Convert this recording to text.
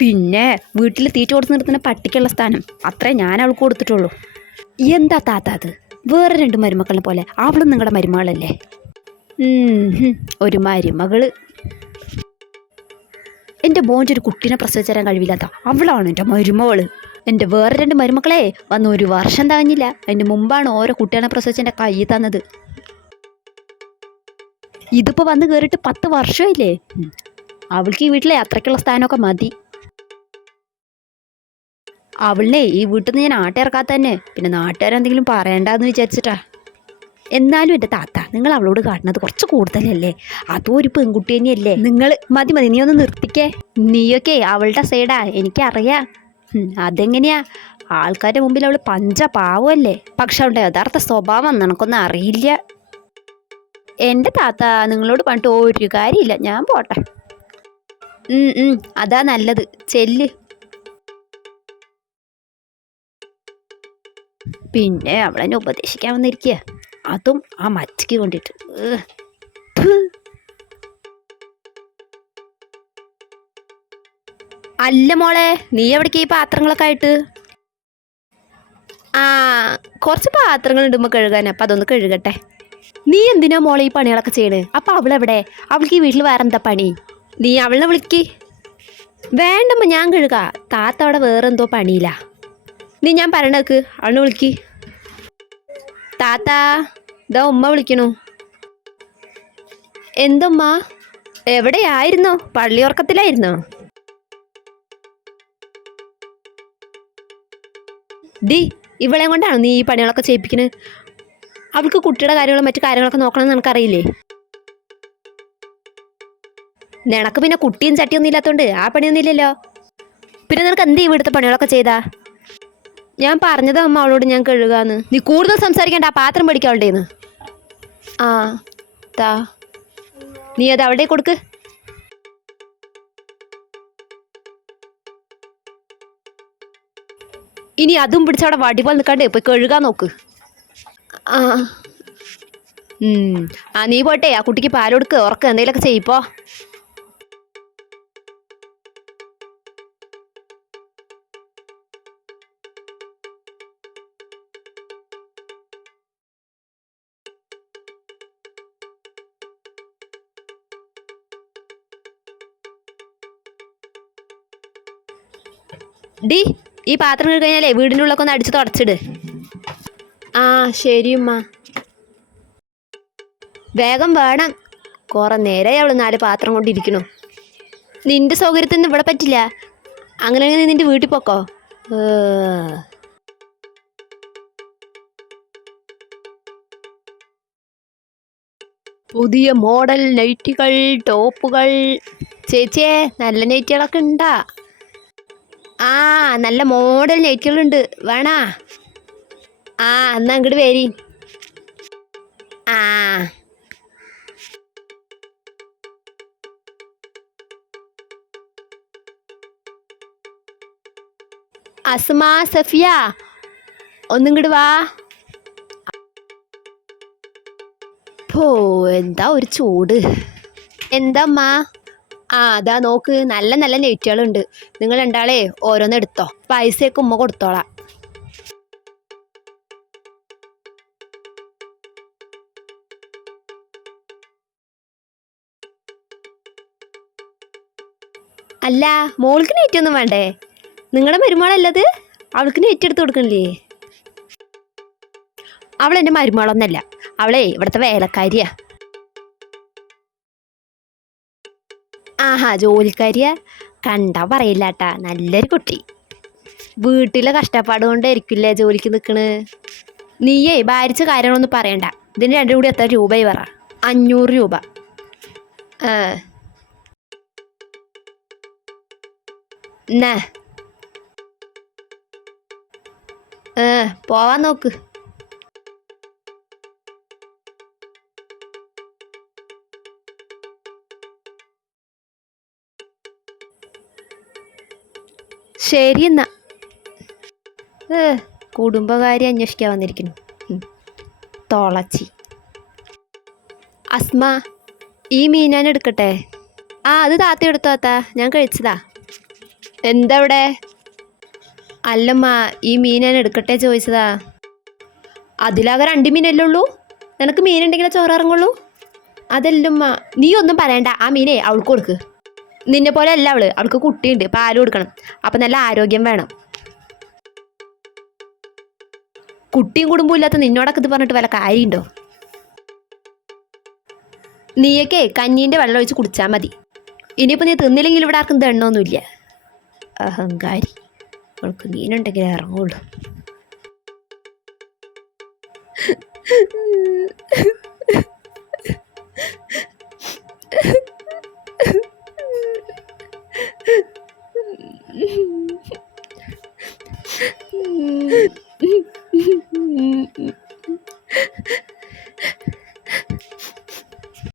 പിന്നെ വീട്ടിൽ തീറ്റ കൊടുത്ത് നിർത്തുന്ന പട്ടിക്കുള്ള സ്ഥാനം അത്രേ ഞാൻ അവൾക്ക് കൊടുത്തിട്ടുള്ളൂ. എന്താ താത്ത അത്? വേറെ 2 മരുമക്കളെ പോലെ അവളും നിങ്ങളുടെ മരുമകളല്ലേ? ഒരു മരുമകള്. എൻ്റെ മോൻ്റെ ഒരു കുട്ടീനെ പ്രസവിച്ചു തരാൻ കഴിവില്ലാത്ത അവളാണ് എൻ്റെ മരുമകള്. എൻ്റെ വേറെ 2 മരുമക്കളെ വന്ന് 1 വർഷം താങ്ങില്ല. അതിൻ്റെ മുമ്പാണ് ഓരോ കുട്ടികളെ പ്രസവിച്ച് എൻ്റെ കയ്യിൽ തന്നത്. ഇതിപ്പോൾ വന്ന് കയറിയിട്ട് 10 വർഷമായില്ലേ. അവൾക്ക് ഈ വീട്ടിലെ അത്രയ്ക്കുള്ള സ്ഥാനമൊക്കെ മതി. അവളിനെ ഈ വീട്ടിൽ നിന്ന് ഞാൻ ആട്ടിറക്കാത്ത തന്നെ പിന്നെ നാട്ടുകാരെന്തെങ്കിലും പറയണ്ടെന്ന് വിചാരിച്ചിട്ടാ. എന്നാലും എൻ്റെ താത്ത, നിങ്ങൾ അവളോട് കാട്ടുന്നത് കുറച്ച് കൂടുതലല്ലേ? അതോ ഒരു പെൺകുട്ടി തന്നെയല്ലേ നിങ്ങൾ? മതി മതി, നീ ഒന്ന് നിർത്തിക്കേ. നീയൊക്കെ അവളുടെ സൈഡാ, എനിക്കറിയാം. അതെങ്ങനെയാ? ആൾക്കാരുടെ മുമ്പിൽ അവൾ പഞ്ചപാവല്ലേ. പക്ഷെ അവളുടെ യഥാർത്ഥ സ്വഭാവം നിനക്കൊന്നും അറിയില്ല. എൻ്റെ താത്ത, നിങ്ങളോട് പറഞ്ഞിട്ട് ഒരു കാര്യമില്ല, ഞാൻ പോട്ടെ. അതാ നല്ലത്, ചെല്ല്. പിന്നെ അവളെന്നെ ഉപദേശിക്കാൻ വന്നിരിക്കുക, അതും ആ മച്ചയ്ക്ക് കൊണ്ടിട്ട്. അല്ല മോളെ, നീ എവിടേക്ക് ഈ പാത്രങ്ങളൊക്കെ ആയിട്ട്? കുറച്ച് പാത്രങ്ങൾ ഇടുമ്പോൾ കഴുകാൻ, അപ്പം അതൊന്ന് കഴുകട്ടെ. നീ എന്തിനാ മോളെ ഈ പണികളൊക്കെ ചെയ്യണേ? അപ്പം അവളെവിടെ? അവൾക്ക് ഈ വീട്ടിൽ വേറെ എന്താ പണി? നീ അവളെ വിളിക്ക്. വേണ്ടമ്മ, ഞാൻ കഴുകാ. താത്ത അവിടെ വേറെന്തോ പണിയില്ല. നീ ഞാൻ പറയണേക്ക്, അവളെ വിളിക്ക്. താത്ത, ഇതാ ഉമ്മ വിളിക്കണു. എന്തുമ്മ? എവിടെയായിരുന്നോ? പള്ളിയുറക്കത്തിലായിരുന്നോ? ഡി, ഇവളെ കൊണ്ടാണോ നീ ഈ പണികളൊക്കെ ചെയ്യിപ്പിക്കുന്നത്? അവൾക്ക് കുട്ടിയുടെ കാര്യങ്ങളും മറ്റു കാര്യങ്ങളൊക്കെ നോക്കണമെന്ന് നിനക്കറിയില്ലേ? നിനക്ക് പിന്നെ കുട്ടിയും ചട്ടിയൊന്നും ഇല്ലാത്തതുകൊണ്ട് ആ പണിയൊന്നും ഇല്ലല്ലോ. പിന്നെ നിനക്ക് എന്ത് ഇവിടുത്തെ പണികളൊക്കെ ചെയ്താ? ഞാൻ പറഞ്ഞതാ അമ്മ അവളോട് ഞാൻ കഴുകാന്ന്. നീ കൂടുതൽ സംസാരിക്കേണ്ട, ആ പാത്രം പഠിക്കാവുണ്ടേന്ന്. താ, നീ അത് അവിടെ കൊടുക്ക്. ഇനി അതും പിടിച്ചവിടെ വടിപോലെ നിൽക്കാണ്ട് പോയി കഴുകാൻ നോക്ക്. നീ പോട്ടെ, ആ കുട്ടിക്ക് പാലൊടുക്ക്, ഉറക്ക്, എന്തെങ്കിലുമൊക്കെ ചെയ്യിപ്പോ. ഡി, ഈ പാത്രം കഴിഞ്ഞാലേ വീടിൻ്റെ ഉള്ളൊക്കെ ഒന്ന് അടിച്ച് തുടച്ചിട്. ശരി ഉമ്മ. വേഗം വേണം, കുറെ നേരമായി അവള് 4 പാത്രം കൊണ്ടിരിക്കണു. നിന്റെ സൗകര്യത്തിനൊന്നും ഇവിടെ പറ്റില്ല. അങ്ങനെ നിന്റെ വീട്ടിൽ പോക്കോ. പുതിയ മോഡൽ നൈറ്റികൾ, ടോപ്പുകൾ. ചേച്ചിയെ, നല്ല നൈറ്റികളൊക്കെ ഉണ്ടാ? നല്ല മോഡൽ നൈറ്റികളുണ്ട്, വേണാ? എന്നാ അങ്ങോട്ട് വരി. അസ്മ, സഫിയ, ഒന്നിങ്ങോട്ട് വാ. എന്താ ഒരു ചൂട്. എന്താ അമ്മ? അതാ നോക്ക്, നല്ല നല്ല നെറ്റുകളുണ്ട്. നിങ്ങൾ രണ്ടാളെ ഓരോന്ന് എടുത്തോ, പൈസയൊക്കെ ഉമ്മ കൊടുത്തോളാം. അല്ല, മോൾക്ക് നെറ്റൊന്നും വേണ്ടേ? നിങ്ങളുടെ മരുമകളല്ലത്, അവൾക്ക് നെറ്റ് എടുത്ത് കൊടുക്കണില്ലേ? അവളെൻ്റെ മരുമകളൊന്നല്ല, അവളെ ഇവിടുത്തെ വേലക്കാരിയാ. ജോലിക്കാരിയാ? കണ്ടാ പറയില്ല കേട്ടാ, നല്ലൊരു കുട്ടി. വീട്ടിലെ കഷ്ടപ്പാട് കൊണ്ടായിരിക്കില്ലേ ജോലിക്ക് നിൽക്കണ്. നീയേ ഭാരിച്ച കാര്യങ്ങളൊന്നും പറയണ്ട. ഇതിന് 2 കൂടി എത്ര രൂപയായി പറ? 500 രൂപ. എന്നാ പോവാൻ നോക്ക്. ശരി എന്നാ. കുടുംബകാര്യം അന്വേഷിക്കാൻ വന്നിരിക്കുന്നു, തോളച്ചി. അസ്മ, ഈ മീൻ ഞാൻ എടുക്കട്ടെ? അത് താത്ത എടുത്തോ താത്ത, ഞാൻ കഴിച്ചതാ. എന്താ ഇവിടെ? അല്ലമ്മ, ഈ മീൻ ഞാൻ എടുക്കട്ടെ ചോദിച്ചതാ. അതിലാകെ 2 മീനല്ലേ ഉള്ളൂ? നിനക്ക് മീനുണ്ടെങ്കിലേ ചോറിറങ്ങുള്ളൂ. അതല്ലമ്മ, നീ ഒന്നും പറയണ്ട. ആ മീനേ അവൾക്ക് കൊടുക്ക്. നിന്നെ പോലെ അല്ല അവള്, അവൾക്ക് കുട്ടിയുണ്ട്, പാല് കൊടുക്കണം. അപ്പം നല്ല ആരോഗ്യം വേണം. കുട്ടിയും കുടുംബവും ഇല്ലാത്ത നിന്നോടൊക്കെ ഇത് പറഞ്ഞിട്ട് വല്ല കാര്യമുണ്ടോ? നീയൊക്കെ കഞ്ഞീൻ്റെ വെള്ളം ഒഴിച്ച് കുടിച്ചാൽ മതി. ഇനിയിപ്പോൾ നീ തിന്നില്ലെങ്കിൽ ഇവിടെ ആർക്കും ദണ്ണമൊന്നുമില്ല. അഹങ്കാരി, അവൾക്ക് മീനുണ്ടെങ്കിൽ ഇറങ്ങുള്ളൂ.